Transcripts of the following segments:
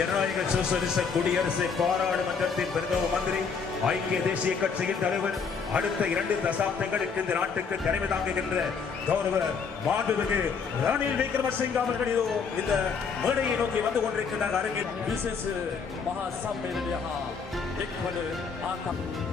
ஜனநாயக சோசலிச குடியரசு பாராளுமன்றத்தின் பிரதம மந்திரி ஐக்கிய தேசிய கட்சியின் தலைவர் அடுத்த 2 தசாப்தங்களுக்கு இந்த நாட்டுக்கு தலைமை தாங்குகின்ற கௌரவ மாண்புமிகு ரணில் விக்ரமசிங்க அவர்கள் இந்த மேடையை நோக்கி வந்து கொண்டிருக்கிறார். அரங்கில் විශේෂ මහා සම්මේලනය හා එක්වන ආකාරය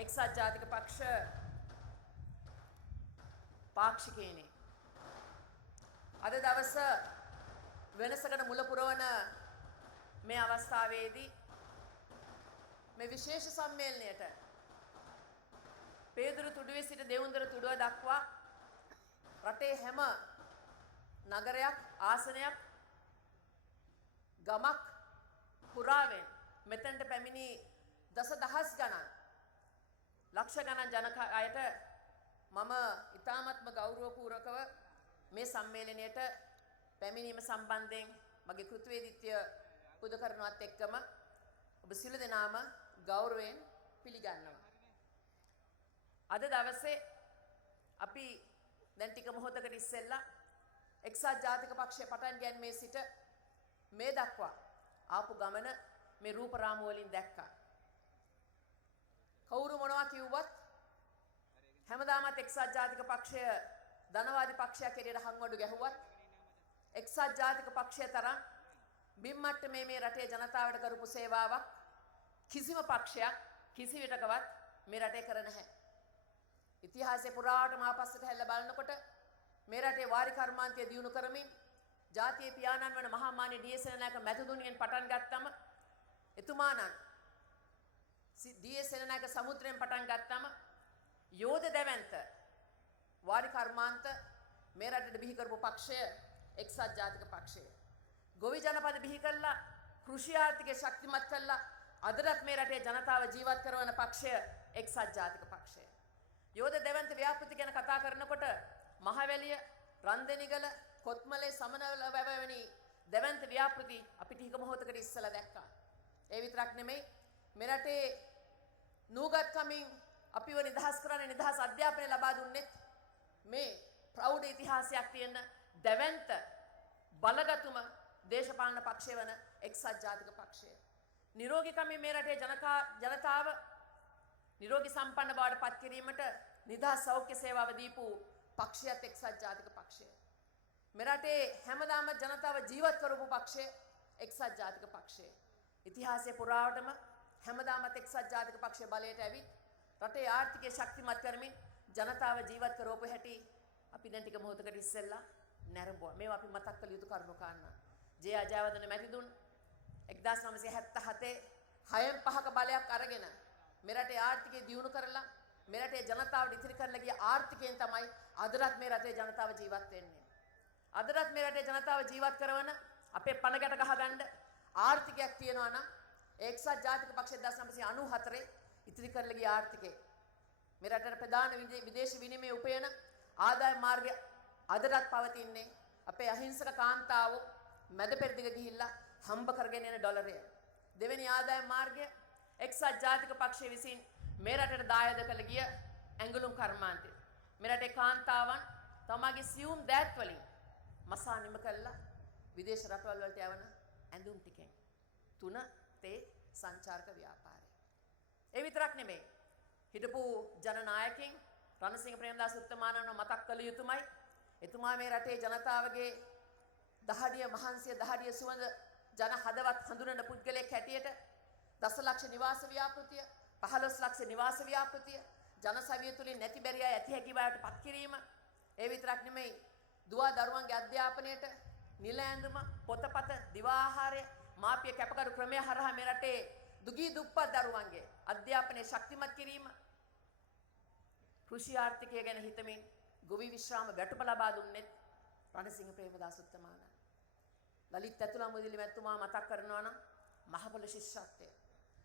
එක්සත් ජාතික පක්ෂ පාක්ෂිකයනි අද දවස වෙනසකට මුල පුරවන මේ අවස්ථාවේදී මේ විශේෂ සම්මේලනයට පේදුරු තුඩුවේ සිට දෙවුන්දර තුඩුව දක්වා රටේ හැම නගරයක් ආසනයක් ගමක් පුරාවෙන් මෙතනට පැමිණි දසදහස් ගණන් ලක්ෂ ගණන් ජනකායට මම ඉතාමත්ම ගෞරවපූර්වකව මේ සම්මේලනයට පැමිණීම සම්බන්ධයෙන් මගේ කෘතවේදීත්වය පුද කරනවත් එක්කම ඔබ සියලු දෙනාම ගෞරවයෙන් පිළිගන්නවා. අද දවසේ අපි දැන් ටික මොහොතකට ඉස්සෙල්ලා එක්සත් ජාතික පක්ෂය පටන් ගැනීමේ සිට මේ දක්වා ආපු ගමන මේ රූප රාමු වලින් දැක්කා. කවුරු මොනවා කිව්වත් හැමදාමත් එක්සත් ජාතික පක්ෂය ධනවාදී පක්ෂයක් හැටියට හංවඩු ගැහුවත් එක්සත් ජාතික පක්ෂය තරම් බිම්මට්ටමේ මේ රටේ ජනතාවට කරපු සේවාවක් කිසිම පක්ෂයක් කිසි විටකවත් මේ රටේ කර නැහැ. ඉතිහාසයේ පුරාවටම ආපස්සට හැල්ල බලනකොට මේ රටේ වාරි කර්මාන්තය දියුණු කරමින් ජාතියේ පියාණන් වන මහා මාන්‍ය ඩී.එස්. සේනානායක මැතිතුණියෙන් පටන් ගත්තම එතුමාණන් ඩී.එස්. සේනානායක සමුද්‍රයෙන් පටන් ගත්තම යෝධ දැවැන්ත වාරි කර්මාන්ත මේ රටට බිහි කරපු පක්ෂය එක්සත් ජාතික පක්ෂය. ගොවි ජනපද බිහි කළා කෘෂි ආර්ථිකය ශක්තිමත් කළා අදටත් මේ රටේ ජනතාව ජීවත් කරවන පක්ෂය එක්සත් ජාතික පක්ෂය. යෝධ දැවැන්ත ව්‍යාපෘති ගැන කතා කරනකොට මහවැලිය රන්දෙනිගල කොත්මලේ සමනල වැවැනි දැවැන්ත ව්‍යාපෘති අපි ටික මොහොතකට ඉස්සලා දැක්කා. ඒ විතරක් නෙමෙයි මේ රටේ නූගත්කමින් අපිව නිදහස් කරන්නේ නිදහස් අධ්‍යාපනය ලබා දුන්නෙත් මේ ප්‍රෞಢ ඉතිහාසයක් තියෙන දැවැන්ත බලගතුම දේශපාලන පක්ෂය වන එක්සත් ජාතික පක්ෂය. නිරෝගීකමින් මේ රටේ ජනතාව නිරෝගී සම්පන්න බවට පත් කිරීමට නිදහස් සෞඛ්‍ය සේවාව දීපු පක්ෂයත් එක්සත් ජාතික පක්ෂය. මේ රටේ හැමදාම ජනතාව ජීවත් කරපු පක්ෂය එක්සත් ජාතික පක්ෂය. ඉතිහාසයේ පුරාවටම හැමදාමත් එක්සත් ජාතික පක්ෂය බලයට ඇවිත් රටේ ආර්ථිකය ශක්තිමත් කරමින් ජනතාව ජීවත් කරවපු හැටි අපි දැන් ටික මොහොතකට ඉස්සෙල්ලා නැරඹුවා. මේවා අපි මතක් කළ යුතු කරුණු කාරණා. ජේ අජයවර්ධන මැතිතුන් 1977 6න් 5ක බලයක් අරගෙන මේ රටේ ආර්ථිකය දියුණු කරලා මේ රටේ ජනතාවට ඉතිරි කරලා ගිය ආර්ථිකයෙන් තමයි අදටත් මේ රටේ ජනතාව ජීවත් වෙන්නේ. අදටත් මේ රටේ ජනතාව ජීවත් කරන අපේ පණ ගැට ගහගන්න ආර්ථිකයක් තියෙනවා නම් එක්සත් ජාතික පක්ෂය 1994 ඉතිරි කරලා ගිය ආර්ථිකය මේ රටේ ප්‍රධාන විදේශ විනිමය උපයන ආදායම් මාර්ගය අදටත් පවතින්නේ අපේ අහිංසක කාන්තාවෝ මැද පෙරදිග ගිහිල්ලා හම්බ කරගෙන එන ඩොලරය. දෙවෙනි ආදායම් මාර්ගය එක්සත් ජාතික පක්ෂය විසින් මේ රටට දායද කළ ගිය ඇඟලුම් කර්මාන්තය. මේ රටේ කාන්තාවන් තමාගේ සියුම් දෑත් වලින් මසා නිම කළා විදේශ රටවල් වලට යවන ඇඳුම් ටිකෙන්. 3 තේ සංචාරක ව්‍යාපාරය. ඒ විතරක් නෙමෙයි. හිටපු ජනනායකයන් රණසිංහ ප්‍රේමදාස උත්තමානන්ව මතක් කළ යුතුමයි. එතුමා මේ රටේ ජනතාවගේ දහඩිය මහන්සිය දහඩිය සුවඳ ජන හදවත් හඳුනන පුද්ගලයෙක් හැටියට දසලක්ෂ නිවාස ව්‍යාපෘතිය 15 ලක්ෂ නිවාස ව්‍යාපෘතිය ජනසවිය තුලින් නැති බැරි අය ඇති හැකි බවට පත් කිරීම. ඒ විතරක් නෙමෙයි දුවා දරුවන්ගේ අධ්‍යාපනයට නිල ඇඳුම පොතපත දිවා ආහාරය මාපිය කැපකරු ක්‍රමය හරහා මේ රටේ දුගී දුප්පත් දරුවන්ගේ අධ්‍යාපනය ශක්තිමත් කිරීම. කෘෂි ආර්ථිකය ගැන හිතමින් ගොවි විශ්‍රාම වැටුප ලබා දුන්නේ රණසිංහ ප්‍රේමදාස උත්තමානන්. ලලිත් ඇතුළම් මුදලි මැතිතුමා මතක් කරනවා නම් මහපොළ ශිෂ්‍යත්වය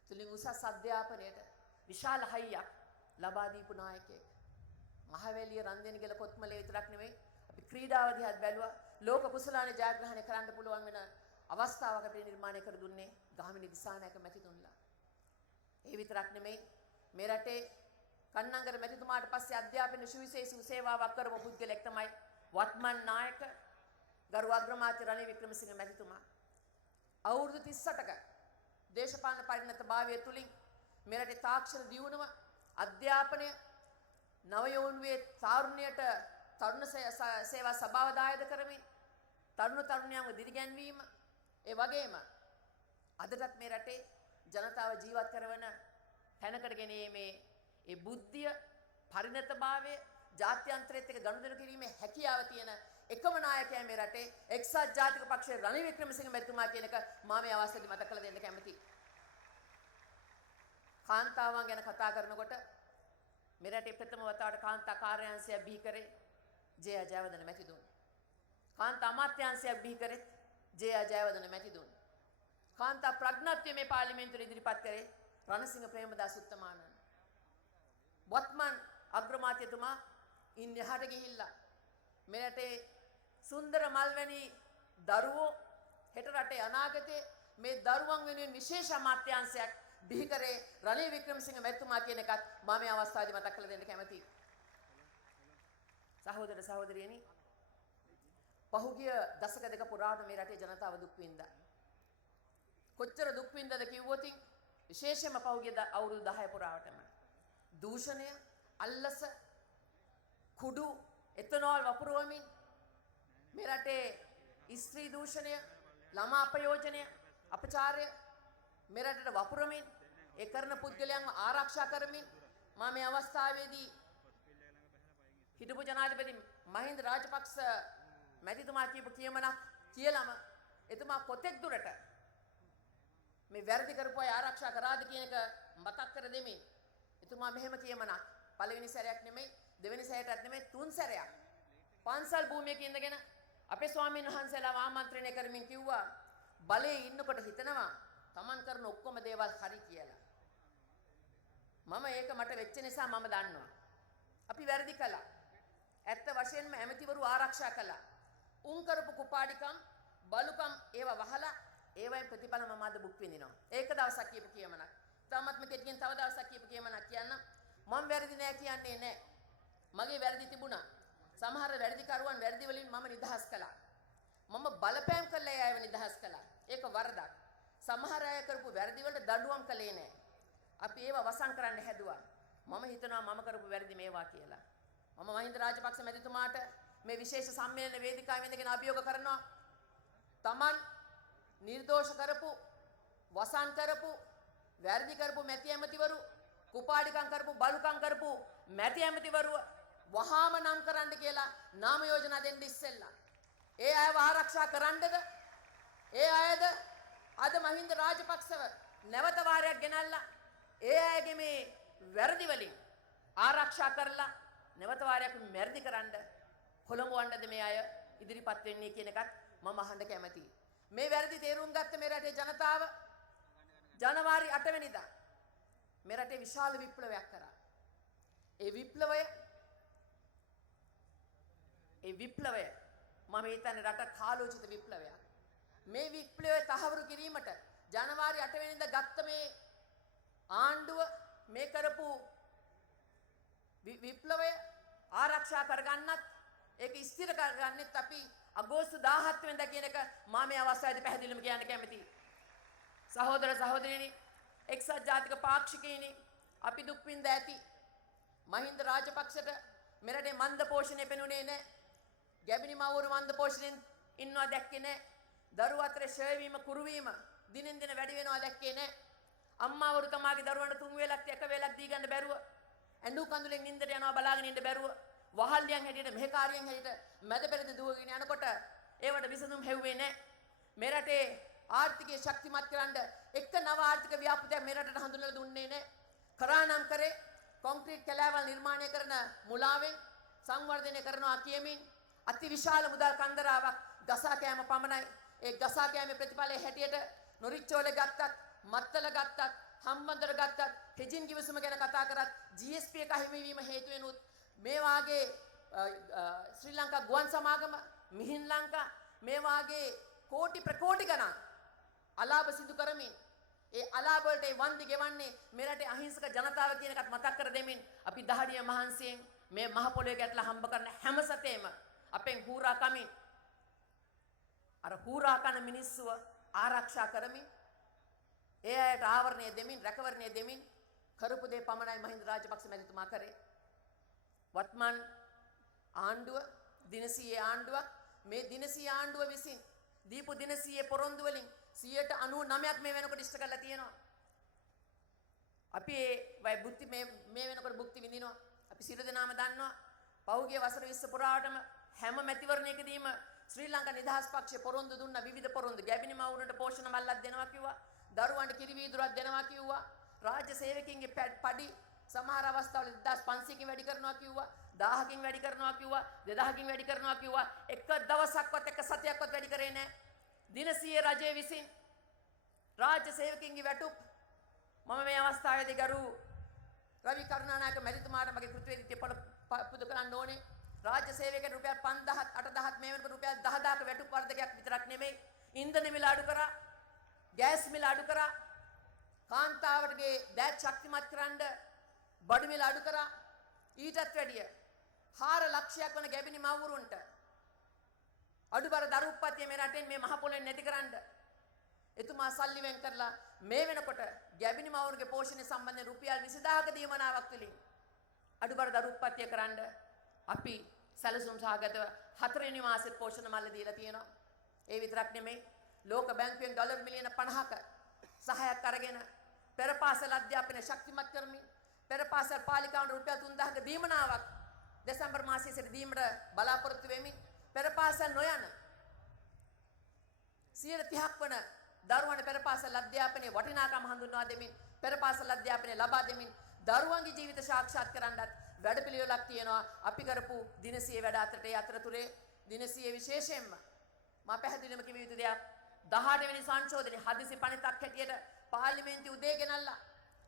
තුලින් උසස් අධ්‍යාපනයට විශාල හයියක් ලබා දීපු නායකයෙක්. මහවැලිය රන්දෙනගල කොත්මලේ විතරක් නෙවෙයි අපි ක්‍රීඩාව දිහාත් බැලුවා. ලෝක කුසලානේ ජයග්‍රහණය කරන්න පුළුවන් වෙන අවස්ථාවක් අපිට නිර්මාණය කර දුන්නේ ගාමිණී දිසානායක මැතිතුන්ලා. ඒ විතරක් නෙමෙයි මේ රටේ කන්නංගර මැතිතුමාට පස්සේ අධ්‍යාපන සුවිශේෂී සේවාවක් කරපු පුද්ගලෙක් තමයි වත්මන් නායක ගරු අග්‍රාමාත්‍ය රනිල් වික්‍රමසිංහ මැතිතුමා. අවුරුදු 38ක දේශපාලන පරිණතභාවය තුලින් මේ රටේ තාක්ෂණ දියුණුව අධ්‍යාපනය නවයෝන්වේ තාරුණ්‍යයට තරුණ සේවා සභාව දායද කරමින් තරුණ තරුණියන්ව දිරිගැන්වීම ඒ වගේම අදටත් මේ රටේ ජනතාව ජීවත් කරවන තැනකට ගෙනීමේ ඒ බුද්ධිය පරිණතභාවය ජාත්‍යන්තරයේත් එක්ක ගනුදෙනු කිරීමේ හැකියාව තියෙන එකම නායකයා මේ රටේ එක්සත් ජාතික පක්ෂයේ රනිල් වික්‍රමසිංහ මැතිතුමා කියන එක මම මේ අවස්ථාවේදී මතක් කරලා දෙන්න කැමතියි. කාන්තාවන් ගැන කතා කරනකොට මේ රටේ ප්‍රථම වතාවට කාන්තා කාර්යාංශය බිහි කරේ ජේ ජයවර්ධන මැතිතුන්. කාන්තා අමාත්‍යාංශයක් බිහි කරෙත් ජේ ජයවර්ධන මැතිතුන්. කාන්තා ප්‍රඥාත්වය මේ පාර්ලිමේන්තුවේ ඉදිරිපත් කරේ රණසිංහ ප්‍රේමදාස උත්තමානන්. වත්මන් අග්‍රාමාත්‍යතුමා ඉන්දියාට ගිහිල්ලා මේ රටේ සුන්දර මල්වැනි දරුවෝ හෙට රටේ අනාගතේ මේ දරුවන් වෙනුවෙන් විශේෂ අමාත්‍යාංශයක් බිහි කරේ රනිල් වික්‍රමසිංහ මැතිතුමා කියන එකත් මම මේ අවස්ථාවේදී මතක් කරලා දෙන්න කැමතියි. සහෝදර සහෝදරියනි පහුගිය දශක දෙක පුරාට මේ රටේ ජනතාව දුක් විඳා. කොච්චර දුක් විඳද කිව්වොත් විශේෂයෙන්ම පහුගිය අවුරුදු 10 පුරාවටම දූෂණය, අල්ලස, කුඩු, එතනෝල් වපුරවමින් මේ රටේ ස්ත්‍රී දූෂණය, ළමා අපයෝජනය, අපචාරය මේ රටට වපුරමින් ඒ කරන පුද්ගලයන්ව ආරක්ෂා කරමින් මම මේ අවස්ථාවේදී හිටපු ජනාධිපති මහින්ද රාජපක්ෂ මැතිතුමා කියපු කියමනක් කියලාම එතුමා කොතෙක් දුරට මේ වැරදි කරපු අය ආරක්ෂා කරාද කියන එක මතක් කර දෙමින් එතුමා මෙහෙම කියමනක් පළවෙනි සැරයක් නෙමෙයි දෙවෙනි සැරයටත් නෙමෙයි තුන් සැරයක් පන්සල් භූමියක ඉඳගෙන අපේ ස්වාමීන් වහන්සේලාව ආමන්ත්‍රණය කරමින් කිව්වා බලේ ඉන්නකොට හිතනවා Taman කරන ඔක්කොම දේවල් හරි කියලා. මම ඒක මට වෙච්ච නිසා මම දන්නවා. අපි වැරදි කළා. ඇත්ත වශයෙන්ම ඇමතිවරු ආරක්ෂා කළා. උන් කරපු කුපාඩිකම් බලුකම් ඒවා වහලා ඒවයින් ප්‍රතිඵල මම අද බුක් විඳිනවා. ඒක දවසක් කියපු කියමනක්. තාමත් මේ කෙටියෙන් තව දවසක් කියපු කියමනක් කියන්න. මම වැරදි නෑ කියන්නේ නෑ. මගේ වැරදි තිබුණා. සමහර වැරදිකරුවන් වැරදි වලින් මම නිදහස් කළා. මම බලපෑම් කළා ඒ අයව නිදහස් කළා. ඒක වරදක්. සමහර අය කරපු වැරදි වලට දඬුවම් කළේ නෑ. අපි ඒව වසන් කරන්න හැදුවා. මම හිතනවා මම කරපු වැරදි මේවා කියලා. මම මහින්ද රාජපක්ෂ මැතිතුමාට මේ විශේෂ සම්මේලන වේදිකාවෙන් ඉඳගෙන අභියෝග කරනවා. Taman නිර්දෝෂ කරපු, වසන් කරපු, වැරදි කරපු මැති ඇමතිවරු, කුපාඩිකම් කරපු, බලුකම් කරපු මැති ඇමතිවරු වහාම නම් කරන්න කියලා නාම යෝජනා දෙන්න ඉස්සෙල්ලා. ඒ අයව ආරක්ෂා කරන්නද? ඒ අයද අද මහින්ද රාජපක්ෂව නැවත වාරයක් ගෙනල්ලා ඒ අයගේ මේ වැරදි වලින් ආරක්ෂා කරලා නැවත වාරයක් මැරදි කරන්න හොළඹවන්නද මේ අය ඉදිරිපත් වෙන්නේ කියන එකත් මම අහන්න කැමතියි. මේ වැරදි තේරුම් ගත්ත මේ රටේ ජනතාව ජනවාරි 8 වෙනිදා මේ රටේ විශාල විප්ලවයක් කරා. ඒ විප්ලවය ඒ විප්ලවය මම හිතන්නේ රට කාලෝචිත විප්ලවයක්. මේ විප්ලවය තහවුරු කිරීමට ජනවාරි 8 වෙනිදා ගත්ත මේ ආණ්ඩුව මේ කරපු විප්ලවය ආරක්ෂා කරගන්නත් ඒක ස්ථිර කරගන්නෙත් අපි අගෝස්තු 17 වෙනිදා කියන එක මම මේ අවස්ථාවේදී පැහැදිලිවම කියන්න කැමතියි. සහෝදර සහෝදරියනි, එක්සත් ජාතික පාක්ෂිකයිනි, අපි දුක් විඳ ඇති. මහින්ද රාජපක්ෂට මෙරටේ මන්ද පෝෂණය පෙනුනේ නැහැ. ගැබිනි මවුරු මන්ද පෝෂණයෙන් ඉන්නවා දැක්කේ නැහැ. දරුවෝ අතර ෂේ වීම කුරු වීම දිනෙන් දින වැඩි වෙනවා දැක්කේ නැහැ. අම්මාවරු තමාගේ දරුවන්ට 3 වේලක් එක වේලක් දී ගන්න බැරුව ඇඬු කඳුලෙන් නිින්දට යනවා බලාගෙන ඉන්න බැරුව වහල්ලියන් හැටියට මෙහෙකාරියන් හැටියට මැද පෙරද දුවගෙන යනකොට ඒවට විසඳුම් හෙව්වේ නැහැ. මෙරටේ ආර්ථිකය ශක්තිමත් කරන්න එක නව ආර්ථික ව්‍යාපෘතියක් මෙරටට හඳුන්වලා දුන්නේ නැහැ. කරානම් කරේ කොන්ක්‍රීට් කැලෑවල් නිර්මාණය කරන මුලාවෙන් සංවර්ධනය කරනවා කියමින් අතිවිශාල මුදල් කන්දරාවක් ගසා කෑම පමණයි. ඒ ගසා කෑමේ ප්‍රතිඵලයේ හැටියට නොරිච්චෝල ගත්තත්, මත්තල ගත්තත්, හම්බන්තොට ගත්තත්, හෙජින් කිවිසුම ගැන කතා කරත් GSP එක අහිමි වීම හේතු වෙනුත් මේ වාගේ ශ්‍රී ලංකා ගුවන් සමාගම, මිහින් ලංකා මේ වාගේ කෝටි ප්‍රකෝටි ගණන් අලාභ සිදු කරමින් ඒ අලාභ වලට ඒ වන්දි ගෙවන්නේ මෙරටේ අහිංසක ජනතාව කියන එකත් මතක් කර දෙමින් අපි දහඩිය මහන්සියෙන් මේ මහ පොළොවේ ගැටලා හම්බ කරන හැම සතේම අපෙන් හූරා කමින් අර හූරා කන මිනිස්සුව ආරක්ෂා කරමින් ඒ අයට ආවරණය දෙමින් රැකවරණය දෙමින් කරපු දේ පමණයි මහින්ද රාජපක්ෂ මැතිතුමා කරේ. වත්මන් ආණ්ඩුව දිනසීයේ ආණ්ඩුවක් මේ දිනසීයේ ආණ්ඩුව විසින් දීපු දිනසීයේ පොරොන්දු වලින් 99% මේ වෙනකොට ඉෂ්ට කරලා තියෙනවා. අපි මේ බුද්ධි මේ වෙනකොට භුක්ති විඳිනවා. අපි සියලු දෙනාම දන්නවා පහුගිය වසර 20 පුරාවටම හැම මැතිවරණයකදීම ශ්‍රී ලංකා නිදහස් පක්ෂය පොරොන්දු දුන්න විවිධ පොරොන්දු. ගැබිනි මවුරුන්ට පෝෂණ මල්ලක් දෙනවා කිව්වා. දරුවන්ට කිරි වීදුරක් දෙනවා කිව්වා. රාජ්‍ය සේවකයන්ගේ පඩි සමහර අවස්ථාවල 1500කින් වැඩි කරනවා කිව්වා. 1000කින් වැඩි කරනවා කිව්වා. 2000කින් වැඩි කරනවා කිව්වා. එක දවසක්වත් එක සතියක්වත් වැඩි කරේ නැහැ. දිනසියේ රජය විසින් රාජ්‍ය සේවකයන්ගේ වැටුප් මම මේ අවස්ථාවේදී ගරු රවි කරුණානායක මැතිතුමාට මගේ කෘතවේදීත්වය පුදු කරන්න ඕනේ. රාජ්‍ය සේවකයන්ට රුපියල් 5000ක් 8000ක් මේ වෙනකොට රුපියල් 10000ක වැටුප් වර්ධකයක් විතරක් නෙමෙයි ඉන්ධන මිල අඩු කරා, ගෑස් මිල අඩු කරා, කාන්තාවටගේ දැත් ශක්තිමත් කරන්න බඩු මිල අඩු කරා. ඊටත් වැඩිය 4 ලක්ෂයක් වන ගැබිනි මව්වරුන්ට අඩුබර දරු උප්පත්තිය මේ රටෙන් මේ මහ පොළොවෙන් නැති කරන්න එතුමා සල්ලි වෙන් කරලා මේ වෙනකොට ගැබිනි මවුරුගේ පෝෂණය සම්බන්ධයෙන් රුපියල් 20000ක දීමනාවක් තුලින් අඩුබර දරු උප්පත්තිය කරන්න අපි සැලසුම් සහගතව 4 වෙනි මාසෙත් පෝෂණ මල්ල දීලා තියෙනවා. ඒ විතරක් නෙමෙයි ලෝක බැංකුවෙන් ඩොලර් මිලියන 50ක සහායක් අරගෙන පෙර පාසල් අධ්‍යාපනය ශක්තිමත් කරමින් පෙර පාසල් පාලිකාවට රුපියල් 3000ක දීමනාවක් දෙසැම්බර් මාසයේ සිට දීමට බලාපොරොත්තු වෙමින් පෙර පාසල් නොයන 30ක් වන දරුවන්ට පෙර පාසල් අධ්‍යාපනයේ වටිනාකම හඳුන්වා දෙමින් පෙර පාසල් අධ්‍යාපනය ලබා දෙමින් දරුවන්ගේ ජීවිත සාක්ෂාත් කරගන්නත් වැඩපිළිවෙලක් තියෙනවා. අපි කරපු දිනසියේ වැඩ අතරට ඒ අතරතුරේ දිනසියේ විශේෂයෙන්ම මම පැහැදිලිවම කිව යුතු දෙයක් 18 වෙනි සංශෝධනයේ හදිසි පණිතක් හැටියට පාර්ලිමේන්තු උදේ ගෙනල්ලා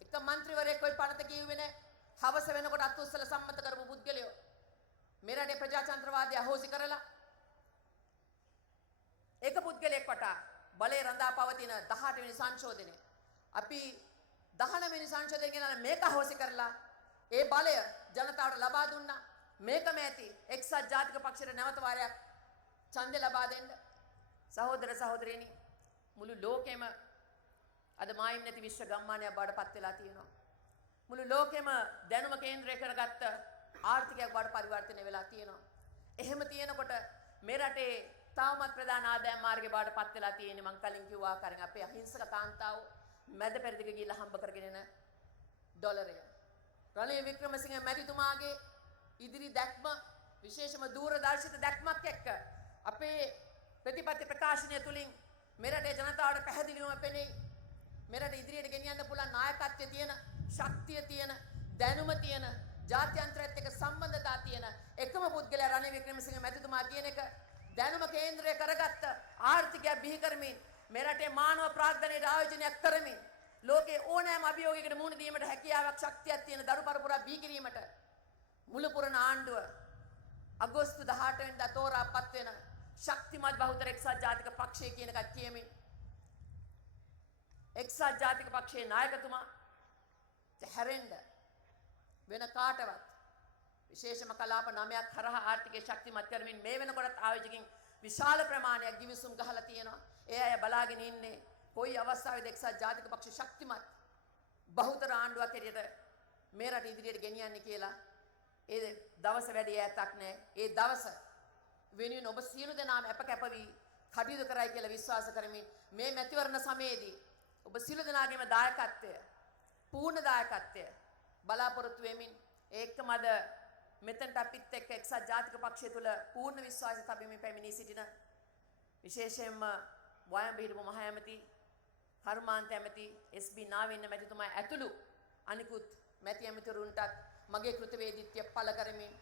එක മന്ത്രിවරයෙක් ওই පනත කියුවේ නැහැ. හවස වෙනකොට අත්උස්සල සම්මත කරපු පුද්ගලයෝ මේ රටේ ප්‍රජාතන්ත්‍රවාදය අහෝසි කරලා එක පුද්ගලයෙක් වටා බලේ රඳා පවතින 18 වෙනි සංශෝධනය අපි 19 වෙනි සංශෝධනය ගෙනල්ලා මේක අහෝසි කරලා ඒ බලය ජනතාවට ලබා දුන්නා. මේකම ඇති එක්සත් ජාතික පක්ෂයට නැවත වාරයක් ඡන්දය ලබා දෙන්න. සහෝදර සහෝදරියනි, මුළු ලෝකෙම අද මායිම් නැති විශ්ව ගම්මානයක් බවට පත් වෙලා තියෙනවා. මුළු ලෝකෙම දැනුම කේන්ද්‍රය කරගත්ත ආර්ථිකයක් බවට පරිවර්තනය වෙලා තියෙනවා. එහෙම තියෙනකොට මේ රටේ තාමත් ප්‍රධාන ආදායම් මාර්ගය බවට පත් වෙලා තියෙන්නේ මං කලින් කිව්ව ආකාරයෙන් අපේ අහිංසක කාන්තාව මැද පෙරදිග ගිහිල්ලා හම්බ කරගෙන එන ඩොලරය. රනිල් වික්‍රමසිංහ මැතිතුමාගේ ඉදිරි දැක්ම විශේෂම දූරදර්ශිත දැක්මක් එක්ක අපේ ප්‍රතිපත්ති ප්‍රකාශනය තුලින් මෙරටේ ජනතාවට පැහැදිලිවම පෙනේ මෙරට ඉදිරියට ගෙනියන්න පුළුවන් නායකත්වයේ තියෙන ශක්තිය තියෙන දැනුම තියෙන ජාත්‍යන්තරයත් එක්ක සම්බන්ධතා තියෙන එකම පුද්ගලයා රනිල් වික්‍රමසිංහ මැතිතුමා කියන එක දැනුම කේන්ද්‍රය කරගත්ත ආර්ථිකය බිහි කරමින් මෙරටේ මානව ප්‍රාග්ධනයට ආයෝජනයක් කරමින් ලෝකේ ඕනෑම අභියෝගයකට මුහුණ දීමට හැකියාවක් ශක්තියක් තියෙන දරු පරපුරා බිහි කිරීමට මුල පුරන ආණ්ඩුව අගෝස්තු 18 වෙනිදා තෝරාපත් වෙන ශක්තිමත් බහුතර එක්සත් ජාතික පක්ෂය කියන එකත් කියමින් එක්සත් ජාතික පක්ෂයේ නායකතුමා හැරෙන්න වෙන කාටවත් විශේෂම කලාප 9ක් හරහා ආර්ථිකය ශක්තිමත් කරමින් මේ වෙනකොටත් ආයෝජකයන් විශාල ප්‍රමාණයක් ගිවිසුම් ගහලා තියෙනවා. ඒ අය බලාගෙන ඉන්නේ කොයි අවස්ථාවේද එක්සත් ජාතික පක්ෂ ශක්තිමත් බහුතර ආණ්ඩුවක් හැටියට මේ රට ඉදිරියට ගෙනියන්නේ කියලා. ඒ දවස වැඩි ඈතක් නැහැ. ඒ දවස වෙනුවෙන් ඔබ සියලු දෙනාම අප කැපවි කටයුතු කරයි කියලා විශ්වාස කරමින් මේ මැතිවරණ සමයේදී ඔබ සියලු දෙනාගේම දායකත්වය පූර්ණ දායකත්වය බලාපොරොත්තු වෙමින් ඒකම අද මෙතනට අපිත් එක්ක එක්සත් ජාතික පක්ෂය තුළ පූර්ණ විශ්වාසය තබමින් පැමිණී සිටින විශේෂයෙන්ම වයඹ හිටපු මහ ඇමති හර්මාන්ත ඇමති SB නාවින්න මැතිතුමා ඇතුළු අනිකුත් මැති ඇමතිවරුන්ටත් මගේ කෘතවේදීත්වය පළ කරමින්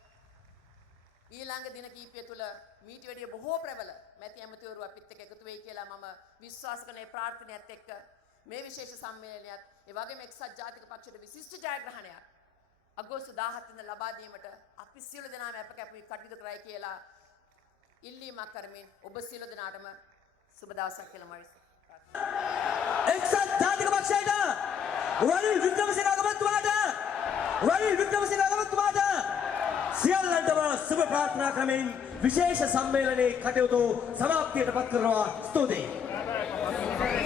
ඊළඟ දින කිහිපය තුළ මීට වැඩිය බොහෝ ප්‍රබල මැති ඇමතිවරු අපිත් එක්ක එකතු වෙයි කියලා මම විශ්වාස කරන ඒ ප්‍රාර්ථනාවත් එක්ක මේ විශේෂ සම්මේලනයත් ඒ වගේම එක්සත් ජාතික පක්ෂයට විශිෂ්ට ජයග්‍රහණයක් අගෝස්තු 17 වෙනිදා ලබා දීමට අපි සියලු දෙනාම අප කැපවී කටයුතු කරයි කියලා ඉල්ලීමක් කරමින් ඔබ සියලු දෙනාටම සුබ දවසක් කියලා මම එක්සත් ජාතික පක්ෂයට රනිල් වික්‍රමසිංහ අගමැතිතුමාට සියල්ලන්ටම සුබ ප්‍රාර්ථනා කරමින් විශේෂ සම්මේලනයේ කටයුතු සමාප්තියට පත් කරනවා. ස්තුතියි.